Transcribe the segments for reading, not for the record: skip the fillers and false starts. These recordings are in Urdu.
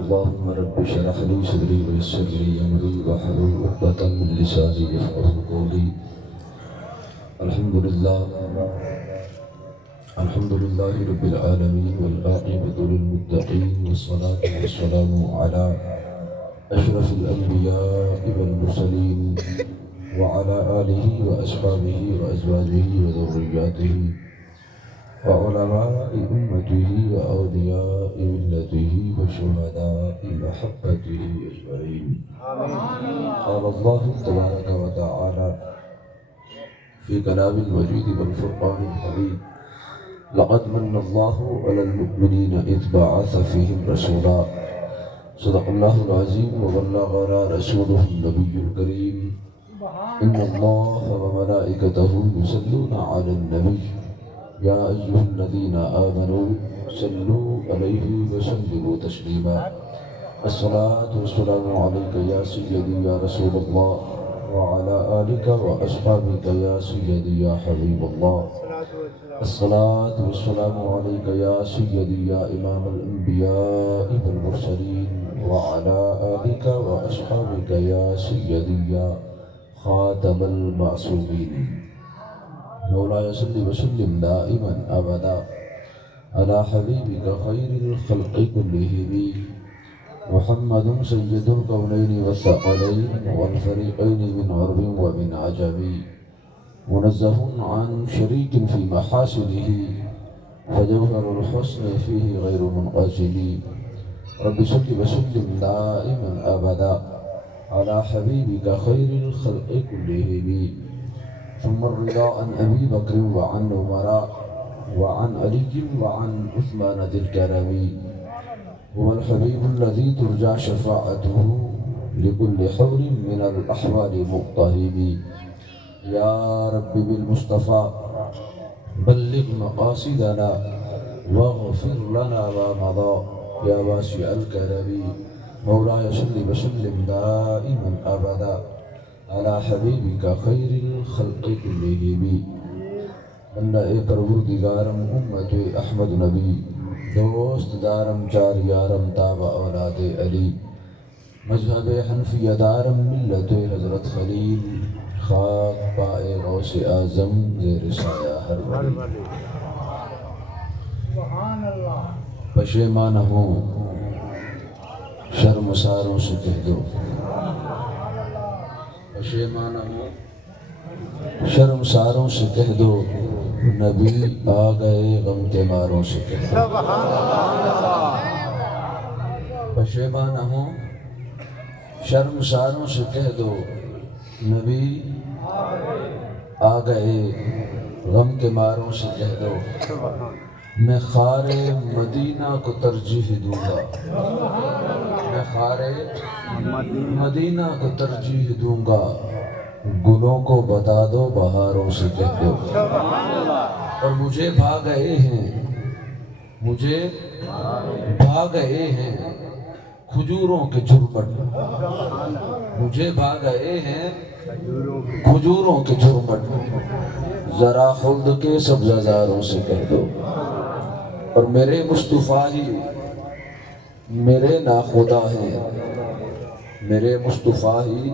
اللهم رب اشرح لي صدري ويسر لي امري واحلل عقدة من لساني يفقهوا قولي. الحمد لله رب العالمين والعاقبة للمتقين والصلاة والسلام على أشرف الأنبياء والمرسلين وعلى آله وأصحابه وأزواجه وذرياته وعلماء أمته وأولياء ملته وشهداء محبته أجمعين. قال الله تبارك وتعالى في كلام المجيد والفرقان الحميد: لقد من الله على المؤمنين إذ بعث فيهم رسولا. صدق الله العظيم وبلغنا رسوله النبي الكريم. إن الله وملائكته يصلون على النبي يا أيها الذين آمنوا صلوا عليه وسلموا تسليما. الصلاة والسلام عليك يا سيدي يا رسول الله وعلى آلك وأصحابك يا سيدي يا حبيب الله. الصلاة والسلام عليك يا سيدي يا إمام الأنبياء والمرسلين وعلى آلك وأصحابك يا سيدي يا خاتم المعصومين. مولاي صل وسلم دائما أبدا على حبيبك خير الخلق كلهم محمد سيد الكونين والثقلين والفريقين من عرب ومن عجم، منزه عن شريك في محاسنه فجوهر الحسن فيه غير منقسم. رب صل وسلم دائما أبدا على حبيبك خير الخلق كلهم. ثم الرضا عن أبي بكر وعن عمر وعن علي وعن عثمان ذي الكرم. هو الحبيب الذي ترجى شفاعته لكل حول من الأحوال مقتهب. يا رب بالمصطفى بلغ مقاصدنا واغفر لنا ما مضى يا واسع الكرم. مولاي صل وسلم دائما أبدا على حبيبك خير الخلق كلهم. بندہ پروردگارم امت احمد نبی دوست دارم چار یارم تابع اولاد علی مذہب حنفیہ دارم ملت حضرت خلیل خاک پائے غوث اعظم زیر سایہ ہر ولی. پشیمانہ ہوں شرمساروں سے کہہ دو، پشیمانہ ہوں شرمساروں سے کہہ دو، نبی آ گئے غم کے ماروں سے کہہ دو. پشیمانہ ہوں شرمساروں سے کہہ دو، نبی آ گئے غم کے ماروں سے کہہ دو. میں خار مدینہ کو ترجیح دوں گا، میں خار مدینہ کو ترجیح دوں گا، گلوں کو بتا دو بہاروں سے کہہ دو. اور مجھے بھا گئے ہیں، مجھے بھا گئے ہیں کھجوروں کے جھرمٹ، مجھے بھا گئے ہیں کھجوروں کے جھرمٹ، ذرا خلد کے سبزہ زاروں سے کہہ دو. اور میرے مصطفیٰ ہی میرے ناخدا ہیں، میرے مصطفیٰ ہی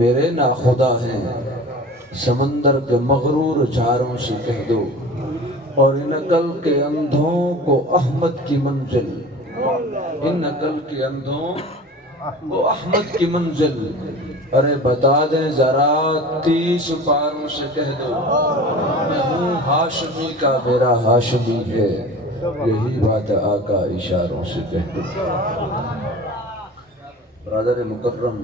میرے ناخدا ہیں، سمندر کے مغرور جھاروں سے کہہ دو. اور ان عقل کے اندھوں کو احمد کی منزل، ان عقل کے اندھوں کو احمد کی منزل، ارے بتا دیں ذرا 30 پاروں سے کہہ دو. میں ہوں ہاشمی کا میرا ہاشمی ہے، یہی بات آقا اشاروں سے کہہ دو. برادر مکرم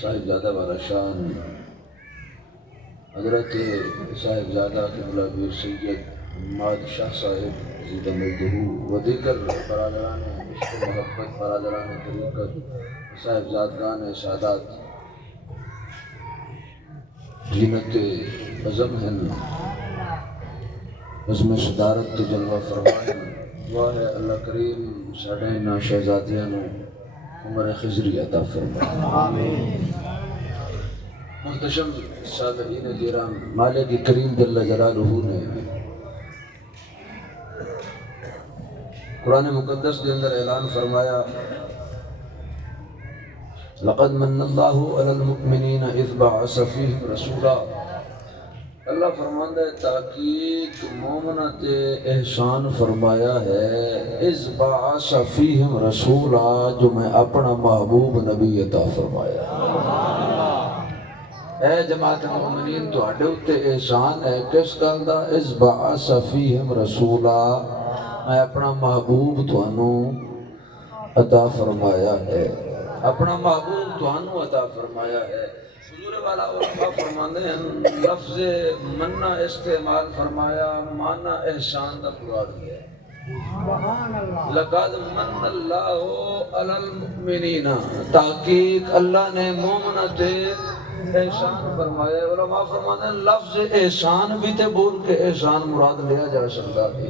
صاحبزادہ والا شان حضرت صاحبزادہ قبلہ پیر سید حماد شاہ صاحب عزیز ملدہ و دیگر برادران عشق و محبت، برادران طریقت، صاحبزادگان سادات زینت عظم ہیں، عظم صدارت جلوہ فرمائیں. دعا ہے اللہ کریم ساڑھے نا شہزادیاں نو عمر خضری عطا فرمائے. آمین. محتشم سامعین کرام، مالک کریم جل جلالہ نے قرآن مقدس کے اندر اعلان فرمایا لقد من اللہ علی المؤمنین اذ بعث فیہم رسولا، اللہ فرماتا ہے تحقیق مومنہ تے احسان فرمایا ہے اذ بعث فیہم رسولا، جو میں اپنا محبوب نبی عطا فرمایا۔ اے جماعت مومنین تواڈے اُتے احسان ہے کس گل دا؟ اذ بعث فیہم رسولا، میں اپنا محبوب تانوں عطا فرمایا ہے، اپنا محبوب تانوں عطا فرمایا ہے۔ حضور والا علماء فرماندے ہیں لفظ منع استعمال فرمایا، معنی احسان دا مراد ہے۔ لقد من اللہ علی المؤمنین، تحقیق اللہ نے مومنہ تے احسان فرمایا۔ علماء فرماتے ہیں لفظ احسان بھی تے بول کے احسان مراد لیا جا سکتا ہے،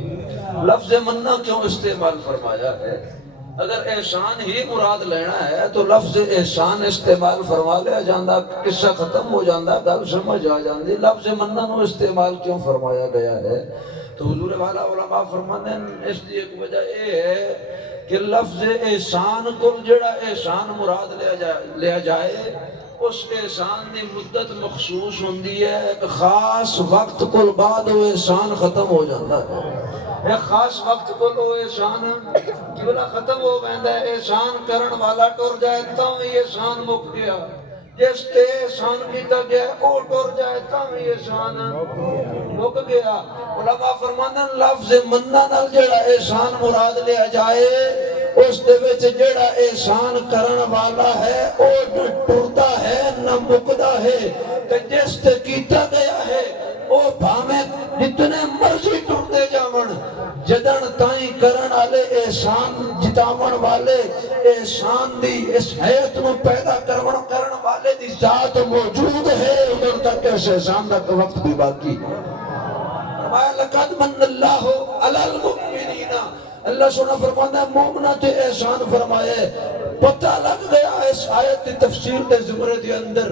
لفظ منع کیوں استعمال فرمایا ہے؟ اگر احسان ہی مراد لینا ہے تو لفظ احسان استعمال فرما لیا جاندہ، قصہ ختم ہو جاندہ، گل سمجھ آ جاندی، لفظ منع نو استعمال کیوں فرمایا گیا ہے؟ تو حضور والا علماء فرماتے ہیں اس کی ایک وجہ یہ ہے کہ لفظ احسان کو جڑا احسان مراد لیا جائے اس احسان دی مدت مخصوص ہوندی ہے، ایک خاص وقت کو بعد وہ احسان ختم ہو جاتا ہے، ایک خاص وقت کو وہ احسان کیولا ختم ہو گیا ہے۔ احسان کرن والا ٹر جائے تو بھی احسان مک گیا، جس تے احسان کیتا گیا او ٹر جائے تو بھی احسان مک گیا۔ علماء فرماندے ہیں لفظ منع نال جڑا احسان مراد لیا جائے اس دے وچ جڑا احسان کرن والا ہے او نہ ٹردا ہے نہ مکدا ہے، تے جس تے کیتا گیا ہے او بھاویں جتنے مرضی ٹردے جاون، جدن تائیں کرن والے احسان جتاون والے احسان دی اس حیات نو پیدا کرن والے دی ذات موجود ہے، ادھر تک اس احسان دا وقت بھی باقی ہے۔ فرمایا لقد من اللہ علی المؤمنین، اللہ سنہ فرماتا ہے مومنہ تے احسان فرمائے۔ پتہ لگ گیا اس آیت کی تفسیر دے زمرے دے اندر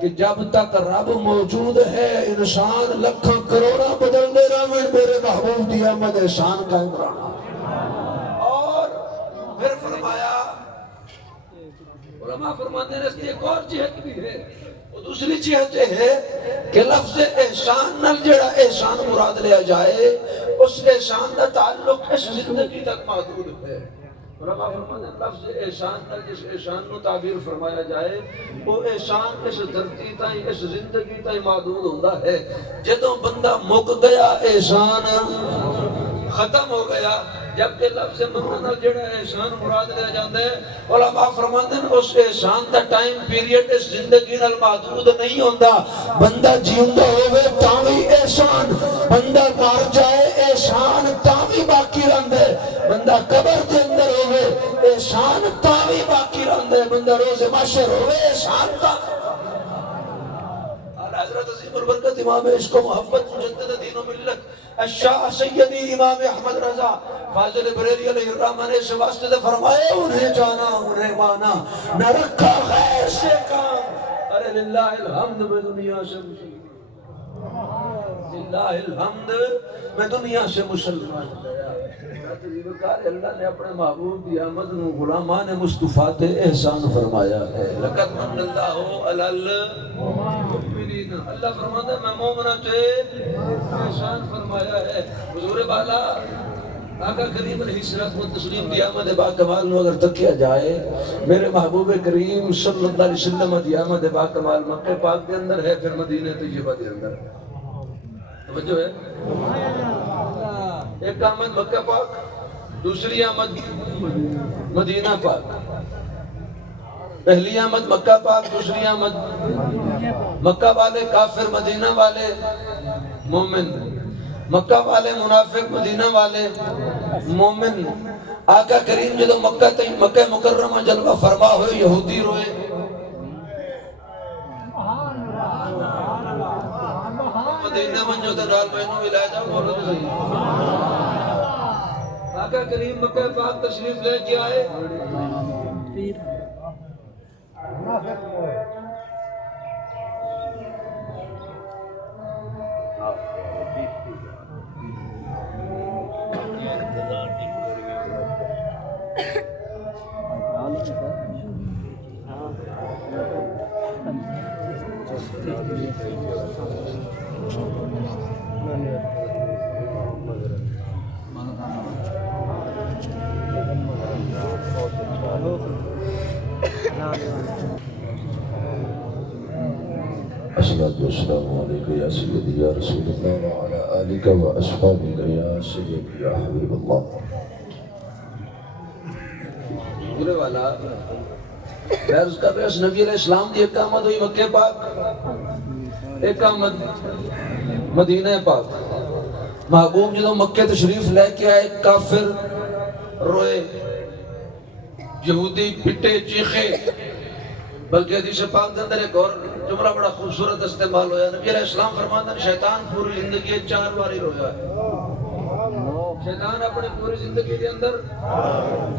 کہ جب تک رب موجود ہے انسان لکھاں کروڑا بدل دے رہا میرے محبوب دی احمد احسان قائم رہنا۔ اور پھر فرمایا علماء فرماتے ہیں اس کی ایک اور جہت بھی ہے، وہ دوسری جہت ہے کہ لفظ احسان نال جڑا احسان مراد لیا جائے اس احسان کا تعلق اس زندگی تک محدود ہے۔ علماء فرماتے ہیں لفظ احسان نال جس احسان کو تعبیر فرمایا جائے وہ احسان اس دھرتی تائیں اس زندگی تائیں محدود ہوتا ہے، جدوں بندہ مک گیا احسان ختم ہو گیا۔ جبکہ لفظ منع جڑا احسان مراد لیا جاتا ہے علماء فرماتے ہیں اس احسان دا ٹائم پیریڈ اس زندگی نال محدود نہیں ہوتا، بندہ جیوندا ہوئے تاں بھی احسان، بندہ مر جائے احسان تاں بھی باقی رہندا ہے، بندہ قبر دے اندر ہوئے احسان تاں بھی باقی رہندا ہے، بندہ روز محشر ہوئے احسان تاں۔ حضرت عظیم البرکت امام عشق و محبت مجدد دین و ملت الشاہ سیدی امام احمد رضا فاضل بریلی علیہ الرحمہ نے اس واسطے دے فرمائے انہیں جانا انہیں مانا نہ رکھا غیر سے کام، ارے للہ الحمد میں دنیا سے مسلمان، للہ الحمد میں دنیا سے مسلمان گیا۔ اللہ نے اپنے محبوب دی آمد نو غلامان مصطفیٰ تے احسان فرمایا ہے۔ لقد من اللہ علی المؤمنین، اللہ فرماتا ہے میں مومنہ تے احسان فرمایا ہے۔ حضور بالا آقا کریم علیہ الصلوۃ والتسلیم دی آمد با کمال نو اگر تکیا جائے، میرے محبوب کریم صلی اللہ علیہ وسلم دی آمد با کمال مکہ پاک دے اندر ہے، پھر مدینہ طیبہ دے اندر ہے۔ توجہ ہے؟ ایک آمد مکہ پاک، دوسری آمد مدینہ پاک، پہلی آمد مکہ پاک، دوسری آمد مکہ والے کافر، مدینہ والے مومن، مکہ والے منافق، مدینہ والے مومن۔ آقا کریم جدو مکہ مکرمہ جلوہ فرما ہوئے یہودی روئے، مدینہ منجو دنال مینو ملا جاؤ بولو تو صحیح۔ آقا کریم مکہ پاک تشریف لے کے آئے، الصلاة والسلام عليك يا سيدي يا رسول الله وعلى آلك وأصحابك يا سيدي يا حبيب الله. بولے والا عرض کر رہے اس نبی علیہ السلام دی ایک آمد ہوئی مکہ پاک، ایک آمد مدینہ پاک. محبوب جدو مکہ تشریف لے کے آئے کافر روئے، یہودی پٹے چیخے، بلکہ حدیث پاک دے اندر ایک اور جملہ بڑا خوبصورت استعمال ہویا. نبی علیہ السلام فرماتے ہیں شیطان پوری زندگی 4 باری رویا ہے. شیطان اپنے پوری زندگی کے اندر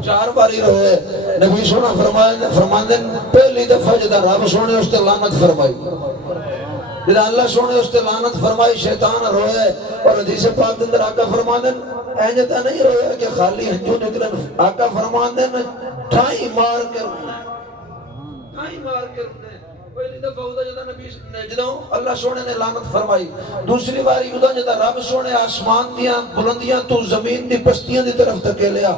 4 باری رویا ہے. نبی سونا فرماتے ہیں پہلی دفعہ جدا رب سونے اس تے لعنت فرمائی، جدا اللہ سونے اس تے لعنت فرمائی، شیطان رویا ہے. اور حدیث پاک دے اندر آقا فرماتے ہیں اینجتا نہیں رویا کہ خالی ہنجو نکلن. آقا فرماتے ہیں ٹھائی مار کر پہلی دفعہ ہوتا جدا نبی جدوں اللہ سونے نے لعنت فرمائی. دوسری باری ہوتا جدا رب سونے آسمان دیاں بلندیاں تو زمین دی پستیاں دی طرف تکے لیا.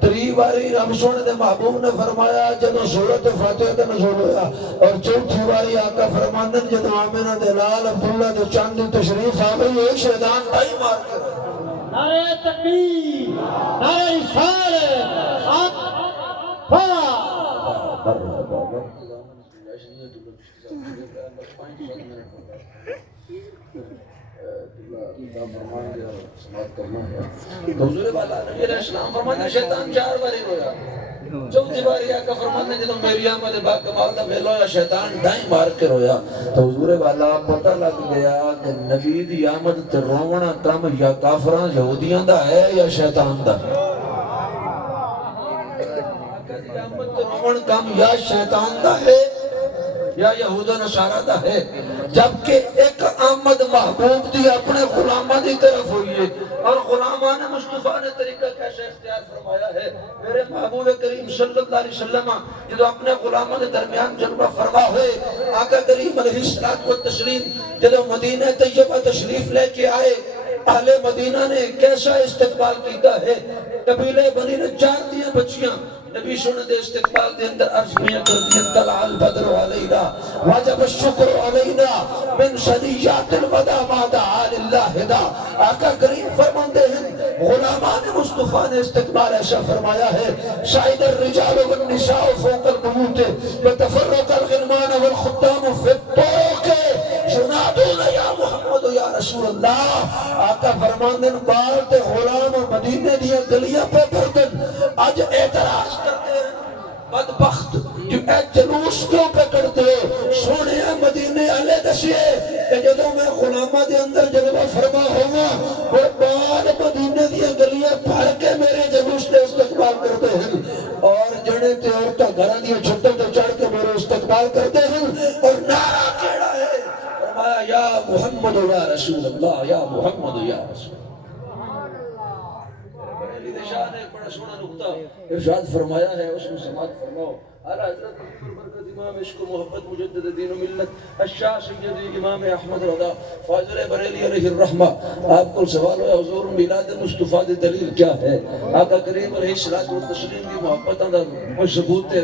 تری باری رب سونے دے محبوب نے فرمایا جدوں سورۃ فاتحہ کا نزول ہویا. اور چوتھی باری آقا فرماندے جدوں آمنہ دے لال عبداللہ دے چاند دی تشریف آ گئی ایک شیطان ٹھائی مار کر نعرہ تکبیر، نعرہ رسالت، حضور والا نبی علیہ السلام فرماتے ہیں شیطان 4 باری رویا. چوتھی باری آقا فرماتے ہیں جدوں میری آمد با کمال دا ویلا ہویا شیطان ڈائیں مار کے رویا. تو حضور والا پتہ لگ گیا کہ نبی دی آمد تے رونا کم یا کافراں یہودیاں دا ہے یا شیطان دا. آمد تے رونا کم یا شیطان دا ہے یا یہود و نصارہ دا ہے. جبکہ ایک آمد محبوب دی اپنے غلامہ دی طرف ہوئی ہے. اور غلامان مصطفیٰ نے طریقہ کیسے اختیار فرمایا ہے. میرے محبوب کریم صلی اللہ علیہ وسلم جدو اپنے غلامہ دے درمیان جلوہ فرما ہوئے آقا کریم علیہ السلام جدو مدینہ طیبہ تشریف لے کے آئے اہل مدینہ نے کیسا استقبال کیتا ہے. قبیلہ بنی نجار دیاں بچیاں نبی سنے دے استقبال دے اندر عرض میں کر دیا طلع البدر علینا واجب الشکر علینا من صدیات الوداع ما دعا للہ دا. آقا کریم فرماندے ہیں غلامان مصطفیٰ نے استقبال ایسا فرمایا ہے شاہد الرجال والنساء فوق البیوت وتفرق الغلمان والخدام فی الطرق ينادون یا محمد یا رسول اللہ. آقا فرماندے ہیں بال تے غلام مدینے دیا گلیاں پہ پردن آج اعتراض کرتے ہیں بدبخت جو اے جلوس کیوں پہ کرتے ہو. سونے مدینے والے دسیے کہ جدوں میں غلامہ دے اندر جلوہ فرما ہوا وہ بال مدینے دیا گلیاں پھڑ کے میرے جلوس کے استقبال کرتے ہیں اور جڑے تے عورتاں گھراں دیا چھتوں تے چڑھ کے میرے استقبال کرتے ہیں. اور نعرہ کیڑا ہے فرمایا یا محمد یا رسول اللہ یا محمد یا رسول اللہ. شاہ نے ایک بڑا سونا نقطہ ارشاد فرمایا ہے اس میں سماعت فرماؤ. اعلیٰ حضرت برکت امام عشق و محبت مجدد دین و ملت الشاہ سید امام احمد رضا فاضل بریلی علیہ الرحمہ. آپ کو سوال ہوا حضور میلاد مصطفیٰ دی دلیل کیا ہے. آقا کریم علیہ الصلوۃ والتسلیم دی محبتاں دا کوئی ثبوت ہے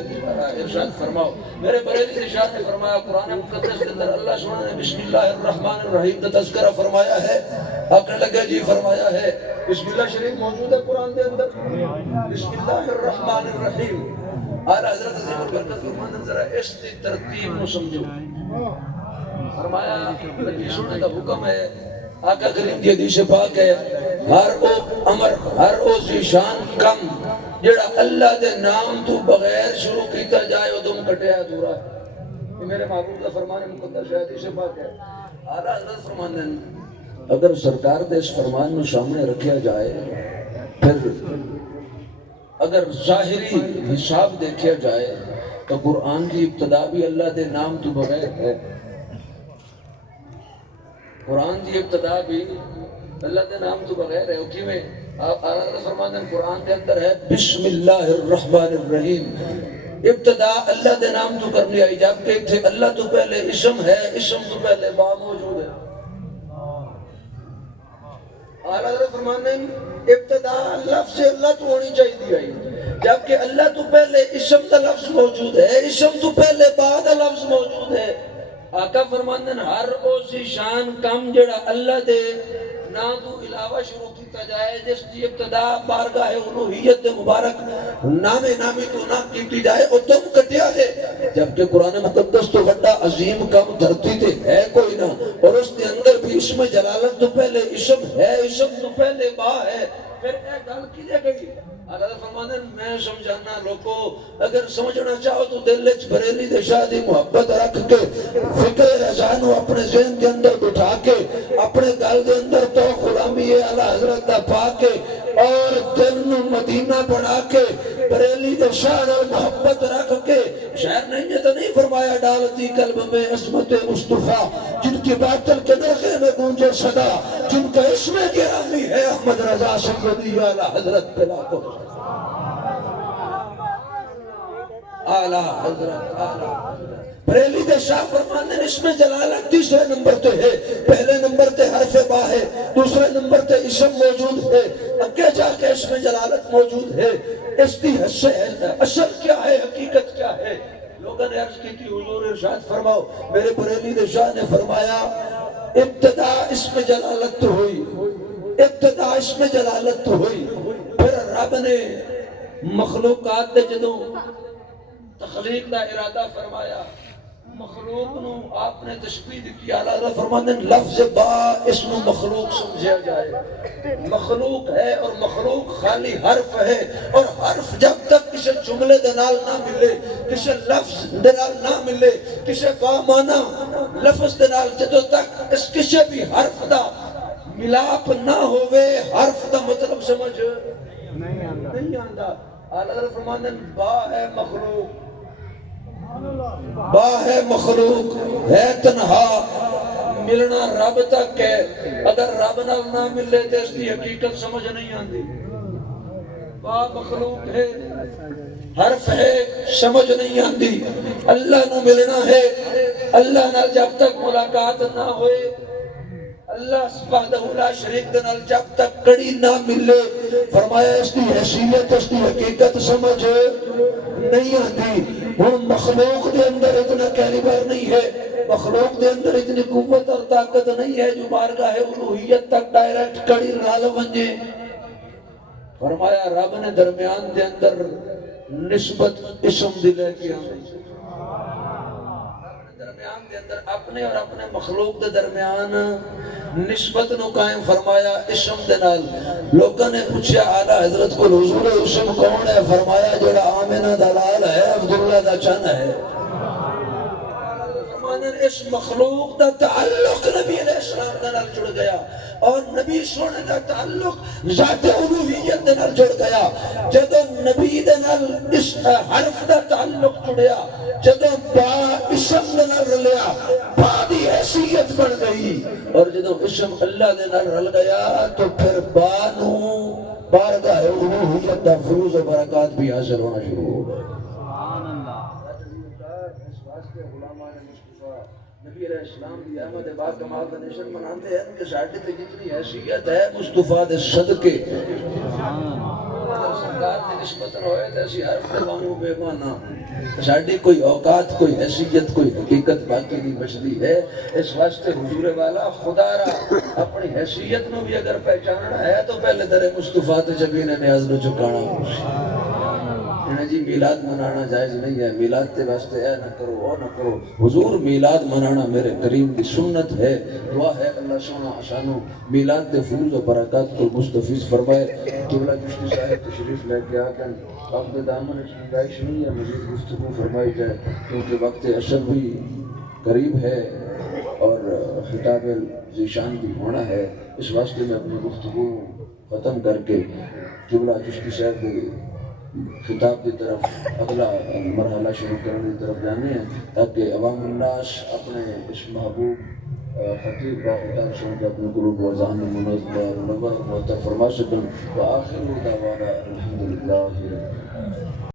ارشاد فرماؤ. میرے بریلی شاہ نے فرمایا قرآن مقدس کے اندر اللہ سبحانہ نے بسم اللہ الرحمن الرحیم کا تذکرہ فرمایا ہے. آپ نے لگا جی فرمایا ہے بسم اللہ شریف موجود ہے قرآن دے اندر بسم اللہ الرحمن الرحیم. اعلیٰ حضرت عظیم البرکت فرماتے ہیں ذرا اس دی ترتیب نو سمجھو. فرمایا نبی سننے کا حکم ہے آقا کریم کی حدیث پاک ہے ہر او امر ہر او ذیشان کم جڑا اللہ دے نام تو بغیر شروع کیتا جائے او تم کٹیا ادھورا ہے. یہ میرے محبوب کا فرمان مقدس ہے حدیث پاک ہے. اعلیٰ حضرت فرماتے ہیں اگر سرکار دے اس فرمان میں سامنے رکھیا جائے پھر اگر ظاہری حساب دیکھا جائے تو قرآن کی ابتدا بھی اللہ دے نام تو بغیر ہے. قرآن کی ابتدا بھی اللہ دے نام تو بغیر ہے. کی میں آپ فرماتے ہیں قرآن کے اندر ہے بسم اللہ الرحمن الرحیم. ابتدا اللہ دے نام تو کرنی آئی، جبکہ اتھے اللہ تو پہلے اسم ہے، اسم تو پہلے با موجود ہے۔ اعلیٰ حضرت فرمانے ابتدا لفظ اللہ تو ہونی چاہیے آئی، جبکہ اللہ تو پہلے اسم دا لفظ موجود ہے، اسم تو پہلے با دا لفظ موجود ہے۔ آقا فرماندے ہر اسی شان کم جڑا اللہ دے نا تو علاوہ شروع کیتا جائے، جس کی ابتدا بارگاہ الوہیت مبارک نامی تو نہ کیتی جائے، او تم کٹیا ہے۔ جبکہ قرآن مقدس تو بڑا عظیم کم دھرتی تے ہے کوئی نہ، اور اس کے اندر بھی اسم جلالت تو پہلے اسم ہے، اسم تو پہلے با ہے، پھر اے گل کی لے گئی۔ اللہ فرمانے میں سمجھانا لوگو، اگر سمجھنا چاہو تو دل وچ بریلی دے شاہ دی محبت رکھ کے، فکر رضا نو اپنے ذہن کے اندر بٹھا کے، اپنے دل دے اندر تو غلامی اعلیٰ حضرت دا پا کے، اور دل نو مدینہ بنا کے، بریلی دے شاہ نال محبت رکھ کے، شاعر نے یہ تو نہیں فرمایا ڈالتی قلب میں عصمت مصطفیٰ، جن کی باطل کے نغمے میں گونجے صدا، جن کا اسم گرامی ہے احمد رضا سیدی اعلیٰ حضرت پلا کو اعلیٰ حضرت بریلی دے شاہ فرمانے اس میں جلالت تیسرے نمبر تے ہے، پہلے نمبر تے حرف با ہے، دوسرے نمبر تے اسم موجود ہے، اگے جا کے اس میں جلالت موجود ہے۔ اس کی اصل کیا ہے، حقیقت کیا ہے؟ لوگوں نے عرض کی تھی حضور ارشاد فرماؤ، میرے بریلی دے شاہ نے فرمایا ابتدا اس میں جلالت تو ہوئی، ابتدا اس میں جلالت تو ہوئی، پھر رب نے مخلوقات دے جدوں تخلیق دا ارادہ فرمایا، مخلوق نو آپ نے تشبیہ کی، اعلیٰ فرمانے لفظ با اس نو مخلوق سمجھا جائے، مخلوق ہے اور مخلوق خالی حرف ہے، اور حرف جب تک کسی جملے دنال نہ ملے، کسی لفظ دنال نہ ملے، کسی با معنی لفظ دنال جدو تک اس کسی بھی حرف دا ملاپ نہ ہوئے، حرف دا مطلب سمجھ نہیں آندا۔ اعلیٰ فرمانے با ہے مخلوق، با ہے مخلوق، ہے تنہا، ملنا رب تک ہے، اگر رب نہ ملے تو اس کی حقیقت سمجھ نہیں آندی۔ با مخلوق ہے، حرف ہے، سمجھ نہیں آندی، اللہ نو ملنا ہے، اللہ نال جب تک ملاقات نہ ہوئے، اللہ وحدہ لا شریک دے نال جب تک کڑی نہ ملے، فرمایا اس کی حیثیت، اس کی حقیقت سمجھ نہیں آتی۔ ہن مخلوق دے اندر اتنا کیلیبر نہیں ہے، مخلوق دے اندر اتنی قوت اور طاقت نہیں ہے جو بارگاہ الوہیت تک ڈائریکٹ کڑی نال ونجے۔ فرمایا رب نے درمیان دے اندر نسبت اسم دی لے کے آئی، درمیان دے اندر اپنے اور اپنے مخلوق دے درمیان نسبت نو قائم فرمایا اسم دے نال۔ لوگوں نے پوچھا اعلیٰ حضرت کو حضور اسم کون ہے؟ فرمایا جڑا آمنہ دا لال ہے، عبداللہ دا چن ہے۔ اس مخلوق دا تعلق نبی علیہ السلام دا نال جڑ گیا، اور نبی سونے دا تعلق ذات الوہیت دے نال جڑ گیا۔ جدو نبی دے نال اس حرف دا تعلق جڑیا، جدو با اسم دے نال رلیا، با دی حیثیت بن گئی، اور جدو اسم اللہ دے نال رل گیا تو پھر با نو بارگاہ الوہیت دا فیوز و برکات بھی حاصل ہونا شروع ہو گئے۔ نبی علیہ السلام دی احمد بات کمال کا نشن مناتے ہیں کہ ساڑھے تے جتنی حیثیت ہے مصطفیٰ دے صدقے، سرکار دی نسبت ہوئے تے اسی حرف دلوانوں بے مانا، ساڑھی کوئی اوقات، کوئی حیثیت، کوئی حقیقت باقی نہیں بچتی ہے۔ اس واسطے حضور والا خدا را اپنی حیثیت نو بھی اگر پہچاننا ہے تو پہلے در مصطفیٰ تے جبین نیاز نو چکانا ہوگی۔ جی میلاد منانا جائز نہیں ہے، میلاد تے واسطے اے نہ کرو وہ نہ کرو، حضور میلاد منانا میرے کریم کی سنت ہے۔ دعا ہے اللہ سونا آسانو میلاد تے فیوز و برکات کو مستفیض فرمائے۔ قبلہ چشتی صاحب تشریف لے کے آکن وقت دامن گنجائش نہیں ہے مزید گفتگو فرمائی جائے، کیونکہ وقت عصر بھی قریب ہے اور خطاب ذیشان بھی ہونا ہے۔ اس واسطے میں اپنی گفتگو ختم کر کے قبلہ چشتی صاحب کے خطاب کی طرف اگلا مرحلہ شروع کرنے کی طرف جانے ہیں، تاکہ عوام الناس اپنے اس محبوب خطیب کا خطاب سن کے اپنے قلوب و ذہن منور فرما سکیں۔ وآخر دعوانا الحمدللہ۔